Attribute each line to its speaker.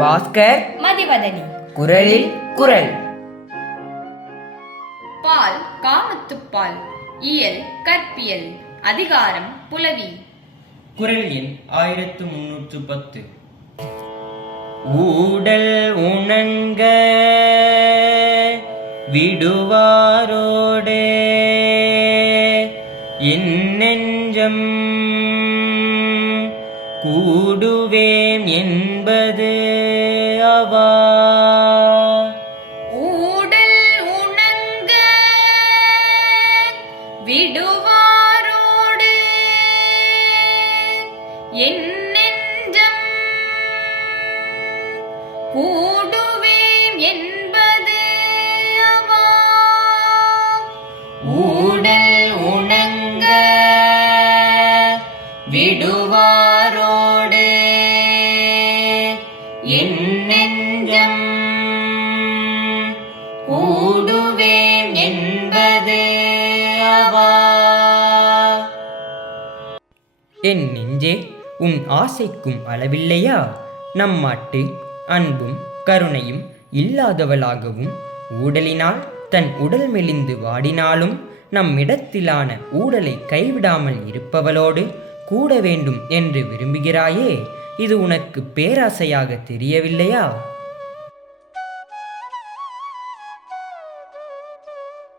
Speaker 1: பாஸ்கர்
Speaker 2: மதிவதனி.
Speaker 1: குரலில் குரல்.
Speaker 2: பால் காமத்துப்பால் இயல் கற்பியல் அதிகாரம் புலவி.
Speaker 3: குரல் எண் ஆயிரத்து முன்னூற்று பத்து. ஊடல் உணங்க விடுவாரோடே என் நெஞ்சம் கூடுவேம் என்பது
Speaker 2: என் நெஞ்சம் கூடுவேன் என்பது
Speaker 3: ஊடல் உணங்க விடுவாரோடு என் நெஞ்சம் கூடுவேன் என்பது அவா.
Speaker 1: என் நெஞ்சே உன் ஆசைக்கும் அளவில்லையா? நம்மாட்டு அன்பும் கருணையும் இல்லாதவளாகவும் ஊடலினால் தன் உடல் மெலிந்து வாடினாலும் நம்மிடத்திலான ஊடலை கைவிடாமல் இருப்பவளோடு கூட வேண்டும் என்று விரும்புகிறாயே இது உனக்கு பேராசையாக தெரியவில்லையா?